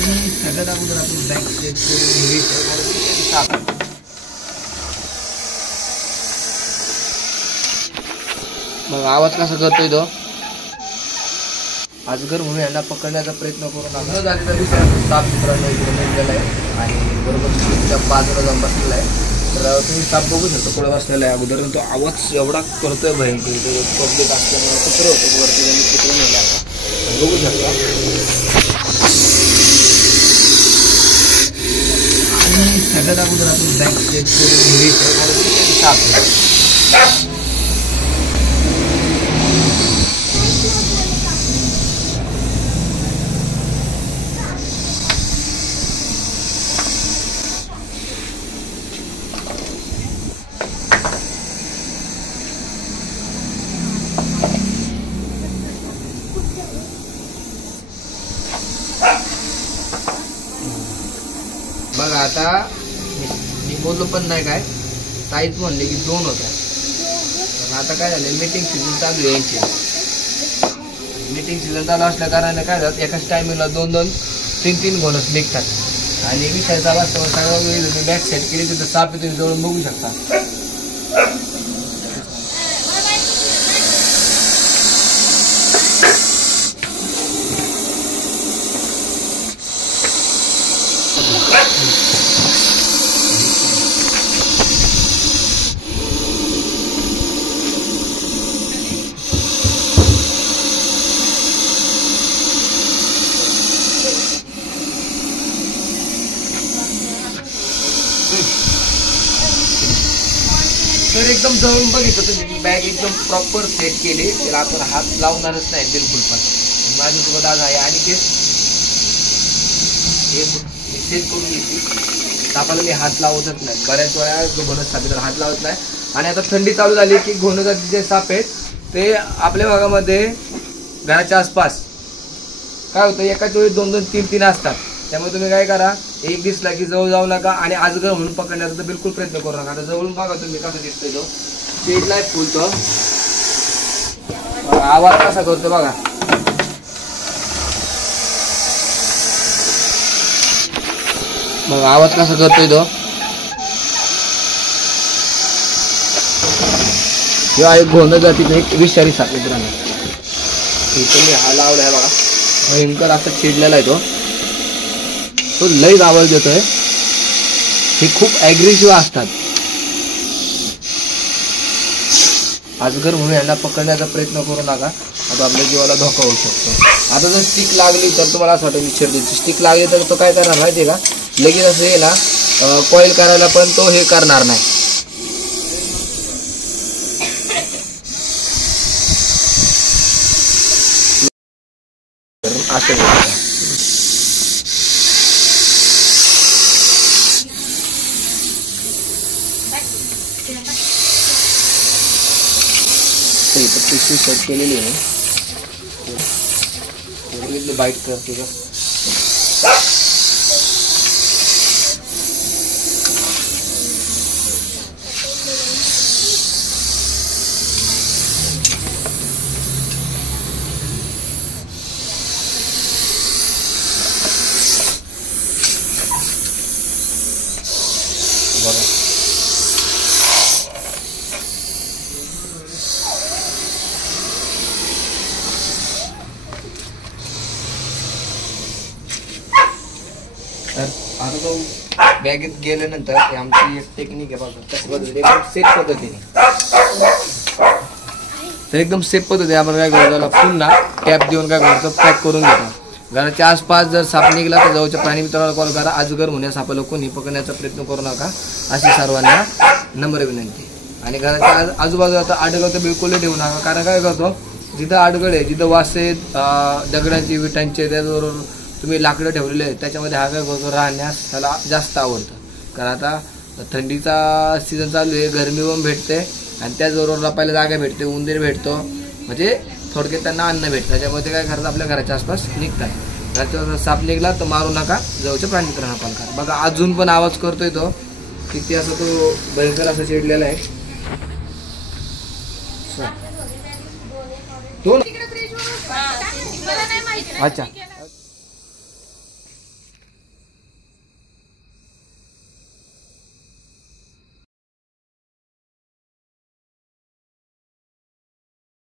सगळ्यात अगोदर आपण बॅक चेक करून मग आवाज कसा करतोय तो अजगर म्हणून यांना पकडण्याचा प्रयत्न करू नका. झालेला विषय साप मित्रांनो इकडे निघलेला आहे आणि बरोबर स्क्रीनच्या बाजूला जाऊन बसलेला आहे. तर तुम्ही साप बघू शकता पुढे बसलेला आहे अगोदर. तो आवाज एवढा करतोय भयंकर पब्लिक असल्यामुळे कुत्र होतं वरती त्यांनी कुत्र नेलं आता बघू शकता. आणि सगळ्यात अगोदर आपण बॅक चेक करून साप बघा. आता मी बोललो पण नाही काय ताईच म्हणले की 2 होत्या. पण आता काय झालं मीटिंग सीझन चालू आहे यांची. मीटिंग सीझन चालू असल्या कारणाने काय झालं एकाच टायमिंगला 2-2 3-3 घोणस निघतात आणि विषयाचा वास्तव सगळा वेळ तुम्ही बॅक साईड केली तिथं साप तुम्ही जवळून बघू शकता. तर एकदम जवळून बघितलं तुम्ही बॅग एकदम प्रॉपर सेट केली. त्याला आपण हात लावणारच नाही बिलकुल पण. माझ्यासोबत आज आहे आणि ते सेट करून घेतली. सापाला मी हात लावतच नाही. बऱ्याच वेळा जो घोणस साप हात लावत नाही. आणि आता थंडी चालू झाली की घोणसाचे जे साप आहेत ते आपल्या भागामध्ये घराच्या आसपास काय होतं एकाच वेळी 2-2 3-3 असतात. त्यामुळे तुम्ही काय करा एक दिसला की जवळ जाऊ नका आणि अजगर म्हणून पकडण्याचा तर बिलकुल प्रयत्न करू नका. आता जवळून बघा तुम्ही कसं दिसतोय तो शेडलाय फुल तो आवाज कसा करतो बघा. मग आवाज कसा करतोय तो किंवा एक घोण जातीचा एक विषारी साप मित्रांनो. इथे मी हा लावलाय बघा भयंकर असा चिडलेला आहे तो लई आवाज देतोय. हे खूप ॲग्रेसिव्ह असतात. अजगर म्हणून यांना पकडण्याचा प्रयत्न करू नका. आता आपल्या जीवाला धोका होऊ शकतो. आता जर स्टिक लागली तर तुम्हाला असं वाटेल चिडदीची स्टिक लागली तर तो काय करणार माहिती आहे का लगेच असं हे ना कॉईल करायला पण तो हे करणार नाही. असं पिशवी सेट केलेली आहे. बाईट करते का बघा. तर आता तो बॅगेत गेल्यानंतर आमची एक टेक्निक आहे बघा कशी पद्धतीने एकदम सेफ पद्धतीने तर एकदम सेफ पद्धतीने आपण काय करतो त्याला पुन्हा टॅप देऊन काय करतो पॅक करून घेतो. घराच्या आसपास जर साप निघाला तर जवळच्या प्राणी मित्राला कॉल करा. अजगर म्हणून सापाला कोणी पकडण्याचा प्रयत्न करू नका अशी सर्वांना नम्र विनंती. आणि घराच्या आजूबाजूला आता आडगळ तर बिलकुल ठेवू नका. कारण काय करतो जिथं आडगळ आहे जिथं वास आहेत दगडांची विटांचे त्याचबरोबर तुम्ही लाकडं ठेवलेले आहेत त्याच्यामध्ये हा काय करतो राहण्यास त्याला जास्त आवडतं. कारण आता थंडीचा सीझन चालू आहे गरमी पण भेटते आणि त्याचबरोबर लपायला जागा भेटते उंदीर भेटतो म्हणजे थोडक्यात त्यांना अन्न भेटतं. त्याच्यामुळे ते काय करतात आपल्या घराच्या आसपास निघतात. घराच्या साप निघला तर मारू नका जवळच्या प्राणी मित्रांना कॉल करा. बघा अजून पण आवाज करतोय तो किती असं तो भयंकर असं चिडलेला आहे. 2 अच्छा